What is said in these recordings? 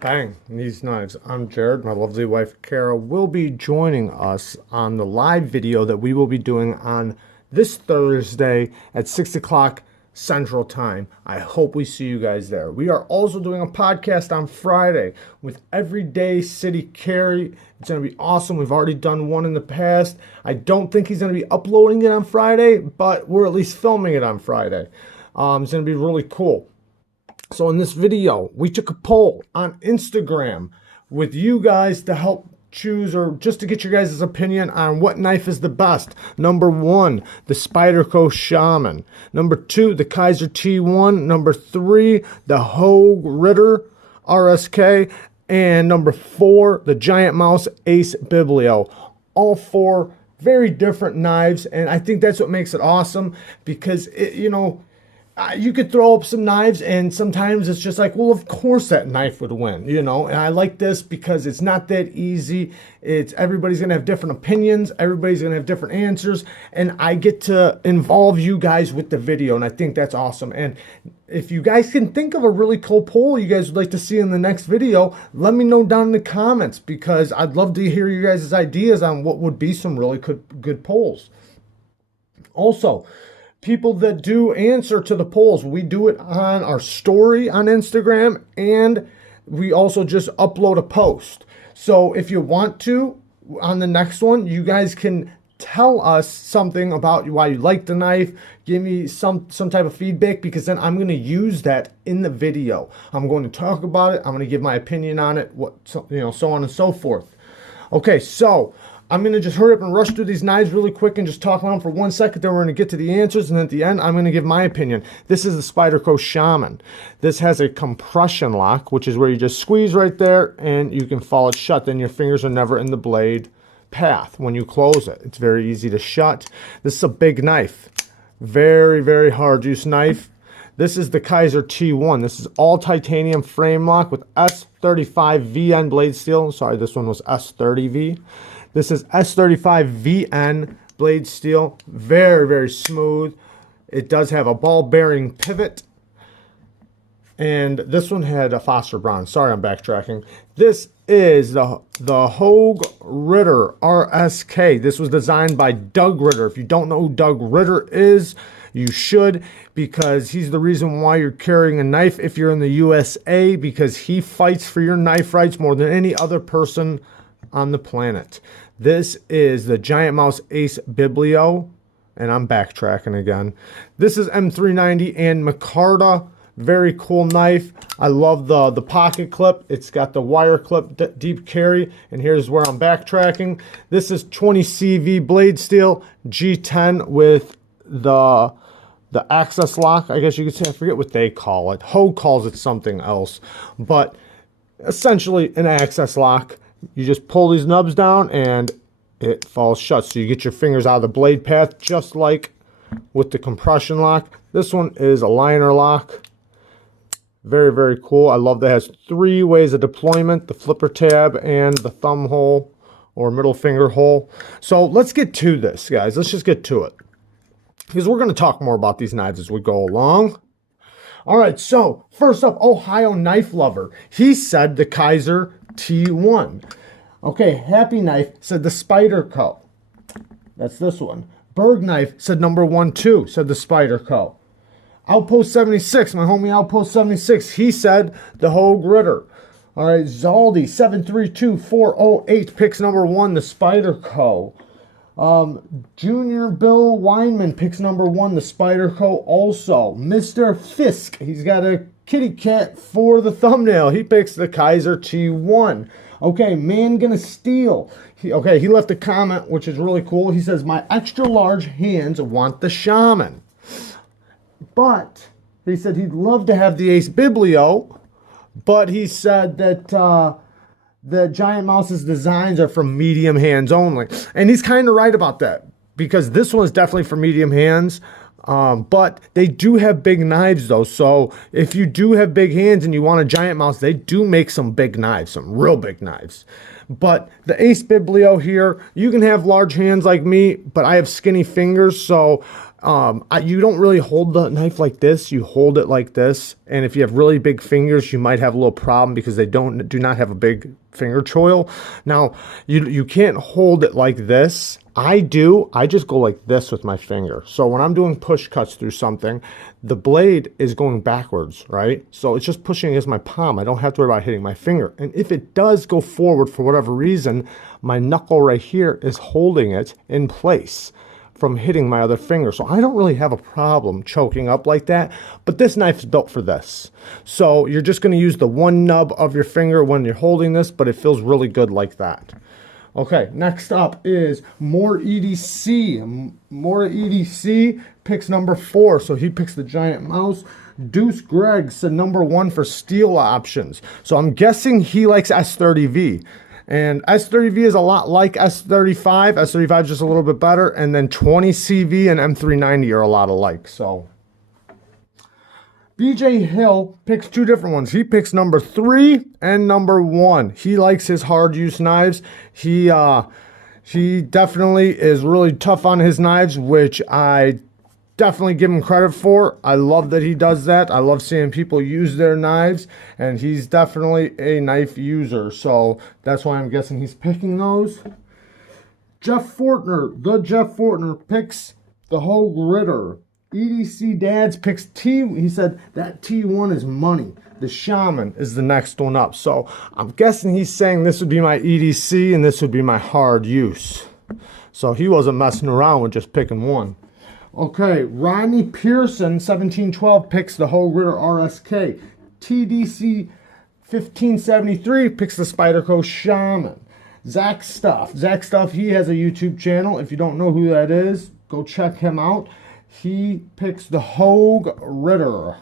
Bang, Neeves Knives. I'm Jared. My lovely wife, Kara, will be joining us on the live video that we will be doing on this Thursday at 6 o'clock Central Time. I hope we see you guys there. We are also doing a podcast on Friday with Everyday City Carry. It's going to be awesome. We've already done one in the past. I don't think he's going to be uploading it on Friday, but we're at least filming it on Friday. It's going to be really cool. So in this video, we took a poll on Instagram with you guys to help choose, or just to get your guys' opinion on what knife is the best. Number 1, the Spyderco Shaman. Number 2, the Kaiser T1. Number 3, the Hogue Ritter RSK. And number 4, the Giant Mouse Ace Biblio. All 4 very different knives, and I think that's what makes it awesome, because you could throw up some knives and sometimes it's just like, well, of course that knife would win, and I like this because it's not that easy. Everybody's gonna have different opinions, everybody's gonna have different answers, and I get to involve you guys with the video, and I think that's awesome. And if you guys can think of a really cool poll you guys would like to see in the next video, let me know down in the comments, because I'd love to hear you guys' ideas on what would be some really good polls. Also, people that do answer to the polls, we do it on our story on Instagram, and we also just upload a post. So if you want to, on the next one, you guys can tell us something about why you like the knife. Give me some type of feedback, because then I'm going to use that in the video. I'm going to talk about it. I'm going to give my opinion on it, so on and so forth. Okay, so I'm going to just hurry up and rush through these knives really quick and just talk about them for 1 second. Then we're going to get to the answers, and at the end, I'm going to give my opinion. This is the Spyderco Shaman. This has a compression lock, which is where you just squeeze right there, and you can fall it shut. Then your fingers are never in the blade path when you close it. It's very easy to shut. This is a big knife. Very, very hard use knife. This is the Kaiser T1. This is all titanium frame lock with S35 VN blade steel. Sorry, this one was S30V. This is S35 VN blade steel. Very, very smooth. It does have a ball bearing pivot. And this one had a phosphor bronze. Sorry, I'm backtracking. This is the Hogue Ritter RSK. This was designed by Doug Ritter. If you don't know who Doug Ritter is, you should, because he's the reason why you're carrying a knife if you're in the USA, because he fights for your knife rights more than any other person on the planet. This is the Giant Mouse Ace Biblio, and I'm backtracking again. This is M390 and Micarta. Very cool knife. I love the pocket clip. It's got the wire clip deep carry, and here's where I'm backtracking. This is 20 CV blade steel G10 with the access lock, I guess you could say. I forget what they call it. Hogue calls it something else, but essentially an access lock. You just pull these nubs down and it falls shut, so you get your fingers out of the blade path, just like with the compression lock. This one is a liner lock. Very, very cool. I love that it has 3 ways of deployment: the flipper tab and the thumb hole or middle finger hole. So let's get to this, guys. Let's just get to it, because we're going to talk more about these knives as we go along. All right, so first up, Ohio Knife Lover. He said the Kaiser T1. Okay, Happy Knife said the Spyderco. That's this one. Berg Knife said number 1, 2, said the Spyderco. Outpost 76, my homie Outpost 76, he said the Hogue Ritter. All right, Zaldi 732408 picks number 1, the Spyderco. Junior Bill Weinman picks number 1, the Spyderco also. Mr. Fisk, he's got a kitty cat for the thumbnail. He picks the Kaiser T1. Okay, Man Gonna Steal. He left a comment, which is really cool. He says, my extra large hands want the Shaman. But he said he'd love to have the Ace Biblio, but he said that the Giant Mouse's designs are for medium hands only. And he's kind of right about that, because this one is definitely for medium hands. But they do have big knives though. So if you do have big hands and you want a Giant Mouse, they do make some big knives, some real big knives. But the Ace Biblio here, you can have large hands like me, but I have skinny fingers. So You don't really hold the knife like this. You hold it like this. And if you have really big fingers, you might have a little problem because they do not have a big finger choil. Now, you can't hold it like this. I do. I just go like this with my finger. So when I'm doing push cuts through something, the blade is going backwards, right? So it's just pushing against my palm. I don't have to worry about hitting my finger. And if it does go forward for whatever reason, my knuckle right here is holding it in place from hitting my other finger. So I don't really have a problem choking up like that, but this knife is built for this. So you're just gonna use the one nub of your finger when you're holding this, but it feels really good like that. Okay, next up is More EDC. More EDC picks number 4, so he picks the giant mouse. Deuce Greg said number 1 for steel options. So I'm guessing he likes S30V. And S30V is a lot like S35. S35 is just a little bit better. And then 20CV and M390 are a lot alike. So BJ Hill picks 2 different ones. He picks number 3 and number 1. He likes his hard use knives. He definitely is really tough on his knives, which I definitely give him credit for. I love that he does that. I love seeing people use their knives, and he's definitely a knife user. So that's why I'm guessing he's picking those. Jeff Fortner picks the Hogue Ritter. EDC Dads picks T. He said that T1 is money. The Shaman is the next one up. So I'm guessing he's saying this would be my EDC and this would be my hard use. So he wasn't messing around with just picking one. Okay, Rodney Pearson, 1712, picks the Hogue Ritter RSK. TDC 1573 picks the Spyderco Shaman. Zach Stuff, he has a YouTube channel. If you don't know who that is, go check him out. He picks the Hogue Ritter.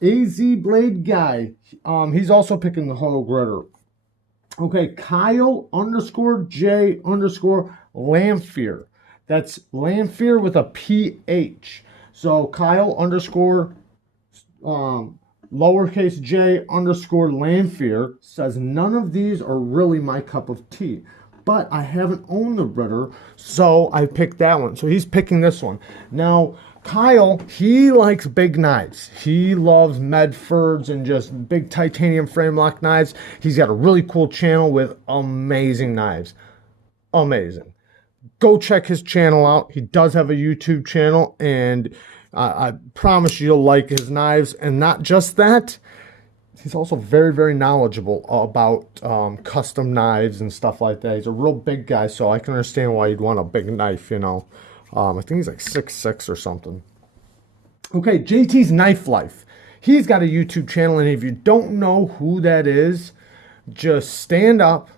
AZ Blade Guy, he's also picking the Hogue Ritter. Okay, Kyle _J _Lamphere. That's Lamphere with a PH. So Kyle lowercase j _Lamphere says none of these are really my cup of tea. But I haven't owned the Ritter, so I picked that one. So he's picking this one. Now, Kyle, he likes big knives. He loves Medfords and just big titanium frame lock knives. He's got a really cool channel with amazing knives. Amazing. Go check his channel out. He does have a YouTube channel, and I promise you'll like his knives. And not just that, he's also very, very knowledgeable about custom knives and stuff like that. He's a real big guy, so I can understand why you'd want a big knife, you know. I think he's like 6'6" or something. Okay, JT's Knife Life. He's got a YouTube channel, and if you don't know who that is, just stand up,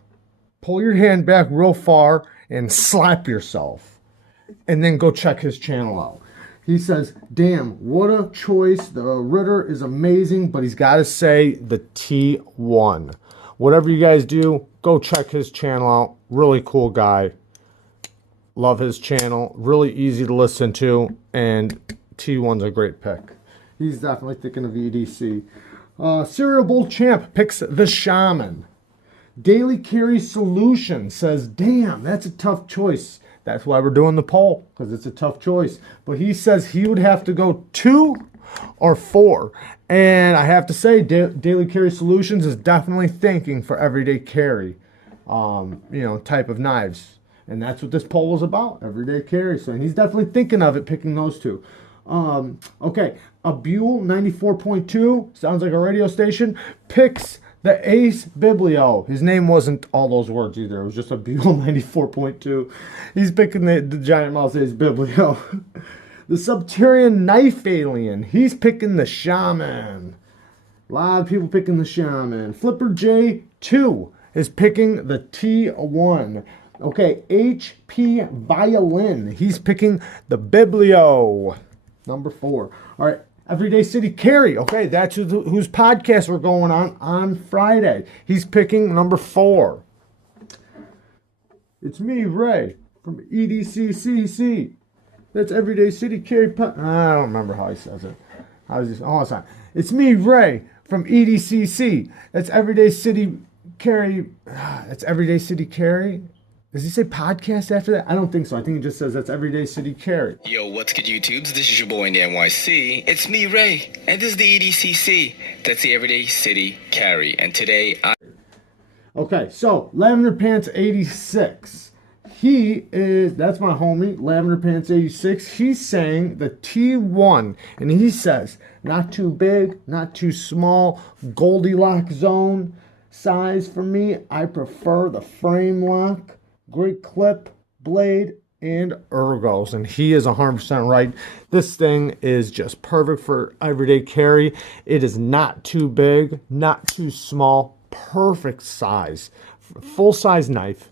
pull your hand back real far, and slap yourself. And then go check his channel out. He says, damn, what a choice. The Ritter is amazing, but he's got to say the T1. Whatever you guys do, go check his channel out. Really cool guy. Love his channel. Really easy to listen to. And T1's a great pick. He's definitely thinking of EDC. Cereal Bowl Champ picks the Shaman. Daily Carry Solution says, damn, that's a tough choice. That's why we're doing the poll, because it's a tough choice. But he says he would have to go 2 or 4. And I have to say, Daily Carry Solutions is definitely thinking for everyday carry, type of knives. And that's what this poll was about, everyday carry. So he's definitely thinking of it, picking those 2. Okay, a Buell 94.2, sounds like a radio station, picks the Ace Biblio. His name wasn't all those words either. It was just a Buell 94.2. He's picking the giant mouse Ace Biblio. The Subterranean Knife Alien. He's picking the Shaman. A lot of people picking the Shaman. Flipper J2 is picking the T1. Okay, HP Violin. He's picking the Biblio. Number 4. All right. Everyday City Carry. Okay, that's whose podcast we're going on Friday. He's picking number 4. It's me, Ray, from EDCCC. That's Everyday City Carry. I don't remember how he says it. It's me, Ray, from EDCC. That's Everyday City Carry. That's Everyday City Carry. Does he say podcast after that? I don't think so. I think he just says that's Everyday City Carry. Yo, what's good, YouTubes? This is your boy in the NYC. It's me, Ray, and this is the EDCC. That's the Everyday City Carry. And today, Okay, so Lavender Pants 86. That's my homie, Lavender Pants 86. He's saying the T1, and he says, not too big, not too small, Goldilocks zone size for me. I prefer the frame lock, great clip, blade, and ergos. And he is 100% right. This thing is just perfect for everyday carry. It is not too big, not too small, perfect size. Full size knife.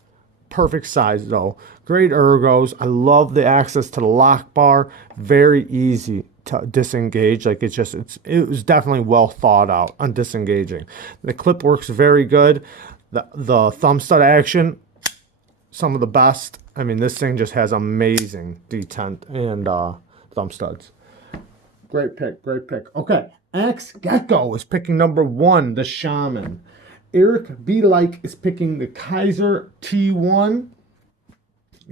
Perfect size though. Great ergos. I love the access to the lock bar. Very easy to disengage. Like it was definitely well thought out on disengaging. The clip works very good. The thumb stud action, some of the best. I mean, this thing just has amazing detent and thumb studs. Great pick, great pick. Okay, X Gecko is picking number 1, the Shaman. Eric B. Like is picking the Kaiser T1.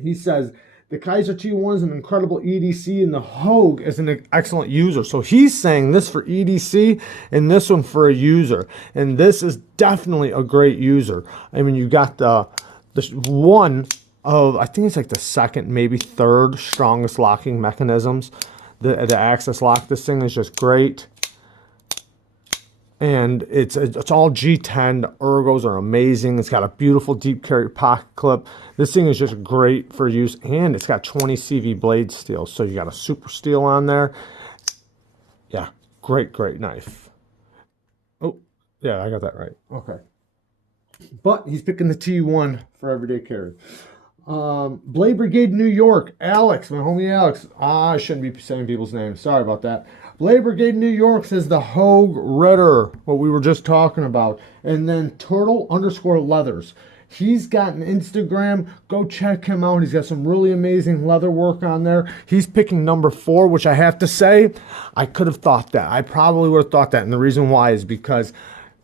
He says the Kaiser T1 is an incredible EDC and the Hogue is an excellent user. So he's saying this for EDC and this one for a user. And this is definitely a great user. I mean, you got this one of, I think it's like the second, maybe third strongest locking mechanisms. The access lock, this thing is just great. And it's all G10. The ergos are amazing. It's got a beautiful deep carry pocket clip. This thing is just great for use, and it's got 20 CV blade steel. So you got a super steel on there. Yeah, great knife. Oh, yeah, I got that right. Okay. But he's picking the T1 for everyday carry. Blade Brigade New York, Alex, my homie Alex. I shouldn't be saying people's names. Sorry about that. Blade Brigade New York says the Hogue Ritter, what we were just talking about. And then Turtle_Leathers. He's got an Instagram. Go check him out. He's got some really amazing leather work on there. He's picking number 4, which I have to say, I could have thought that. I probably would have thought that. And the reason why is because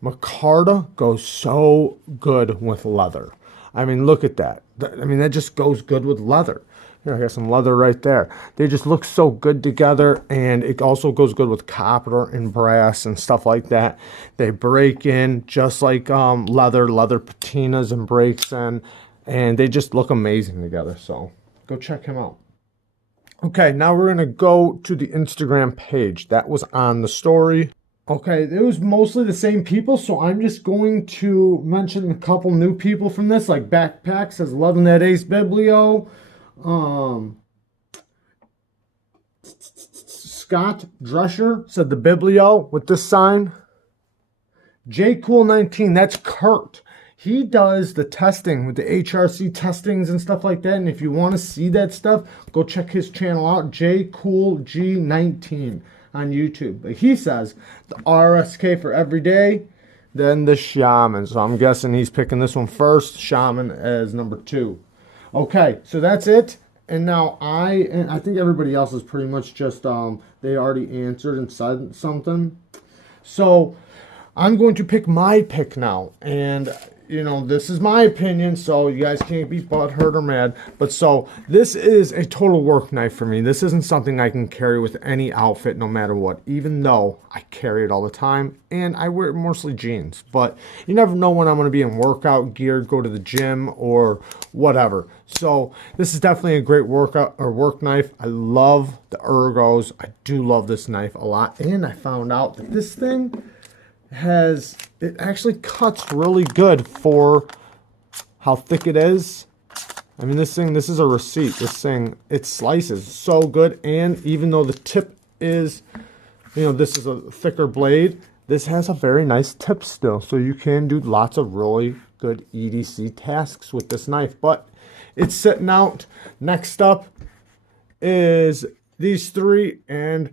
micarta goes so good with leather. I mean, look at that. I mean, that just goes good with leather. Here, I got some leather right there. They just look so good together, and it also goes good with copper and brass and stuff like that. They break in just like leather patinas and breaks in, and they just look amazing together. So go check him out. Okay, now we're going to go to the Instagram page. That was on the story. Okay, it was mostly the same people, so I'm just going to mention a couple new people from this, like Backpack says, loving that Ace Biblio. Scott Drescher said the Biblio with this sign. JCool19, that's Kurt. He does the testing with the HRC testings and stuff like that, and if you want to see that stuff, go check his channel out, JCoolG19. On YouTube. But he says the RSK for everyday, then the Shaman. So I'm guessing he's picking this one first, Shaman as number 2. Okay, so that's it. And now I think everybody else is pretty much just they already answered and said something. So I'm going to pick my pick now, and you know, this is my opinion, so you guys can't be butthurt or mad. But so this is a total work knife for me. This isn't something I can carry with any outfit, no matter what, even though I carry it all the time and I wear mostly jeans. But you never know when I'm going to be in workout gear, go to the gym or whatever. So this is definitely a great workout or work knife. I love the ergos. I do love this knife a lot. And I found out that this thing it actually cuts really good for how thick it is. I mean, this is a receipt. This thing, it slices so good. And even though the tip is, you know, this is a thicker blade, this has a very nice tip still. So you can do lots of really good EDC tasks with this knife. But it's sitting out. Next up is these 3, and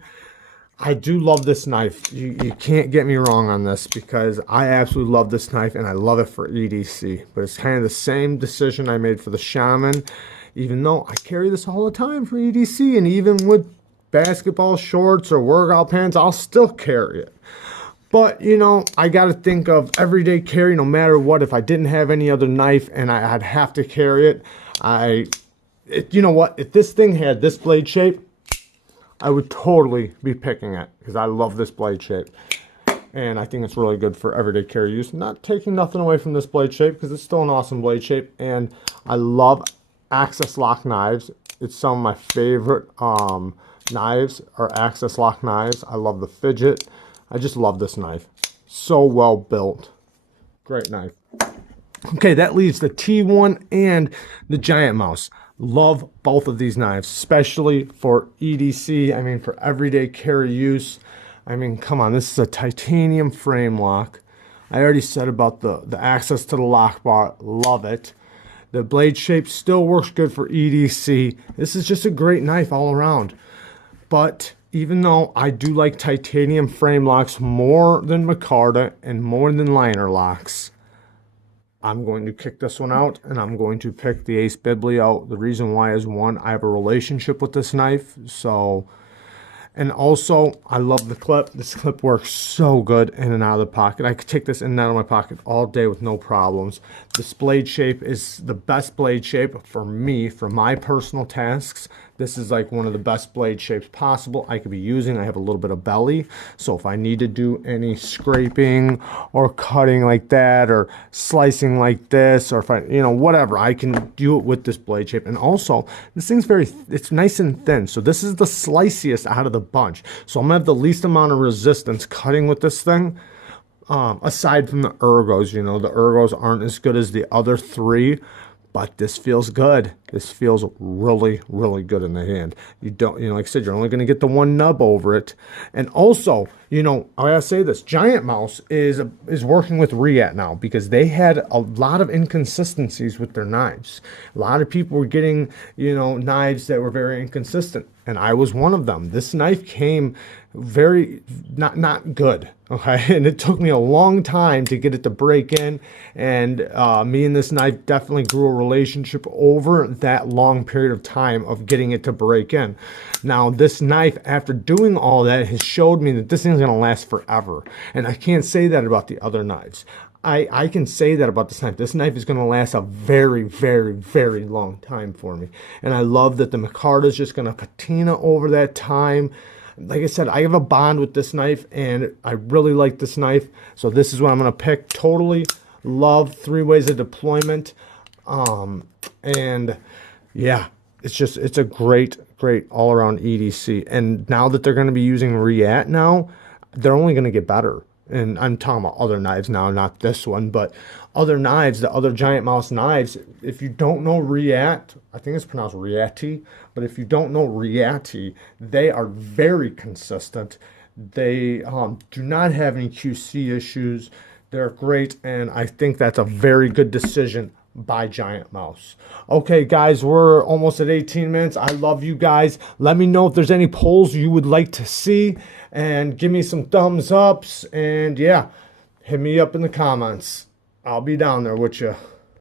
I do love this knife. You can't get me wrong on this because I absolutely love this knife and I love it for EDC. But it's kind of the same decision I made for the Shaman, even though I carry this all the time for EDC, and even with basketball shorts or workout pants, I'll still carry it. But, you know, I got to think of everyday carry no matter what. If I didn't have any other knife and I'd have to carry it, you know what? If this thing had this blade shape, I would totally be picking it because I love this blade shape. And I think it's really good for everyday carry use. Not taking nothing away from this blade shape because it's still an awesome blade shape. And I love access lock knives. It's some of my favorite knives are access lock knives. I love the fidget. I just love this knife. So well built. Great knife. Okay, that leaves the T1 and the Giant Mouse. Love both of these knives, especially for EDC. I mean, for everyday carry use. I mean, come on, this is a titanium frame lock. I already said about the access to the lock bar. Love it. The blade shape still works good for EDC. This is just a great knife all around. But even though I do like titanium frame locks more than micarta and more than liner locks, I'm going to kick this one out and I'm going to pick the Ace Bibli out. The reason why is, one, I have a relationship with this knife, so... And also, I love the clip. This clip works so good in and out of the pocket. I could take this in and out of my pocket all day with no problems. This blade shape is the best blade shape for me, for my personal tasks. This is like one of the best blade shapes possible I could be using. I have a little bit of belly, so if I need to do any scraping or cutting like that or slicing like this, or if I, you know, whatever, I can do it with this blade shape. And also, this thing's it's nice and thin, so this is the sliciest out of the bunch. So I'm gonna have the least amount of resistance cutting with this thing. Aside from the ergos, you know, the ergos aren't as good as the other three, but this feels good. This feels really, really good in the hand. You don't, you know, like I said, you're only going to get the one nub over it. And also, you know, I gotta say this, Giant Mouse is working with Reat now because they had a lot of inconsistencies with their knives. A lot of people were getting, you know, knives that were very inconsistent, and I was one of them. This knife came very not good, okay, and it took me a long time to get it to break in, and me and this knife definitely grew a relationship over that long period of time of getting it to break in. Now this knife, after doing all that, has showed me that this thing's gonna last forever, and I can't say that about the other knives. I can say that about this knife. This knife is going to last a very, very, very long time for me. And I love that the micarta is just going to patina over that time. Like I said, I have a bond with this knife, and I really like this knife. So this is what I'm going to pick. Totally love 3 ways of deployment. And yeah, it's a great all-around EDC. And now that they're going to be using Reat now, they're only going to get better. And I'm talking about other knives now, not this one, but other knives, the other Giant Mouse knives. If you don't know Reat, I think it's pronounced Reati, but if you don't know Reati, they are very consistent. They do not have any QC issues. They're great, and I think that's a very good decision by Giant Mouse. Okay, guys, we're almost at 18 minutes. I love you guys. Let me know if there's any polls you would like to see, and give me some thumbs ups, and yeah, hit me up in the comments. I'll be down there with you.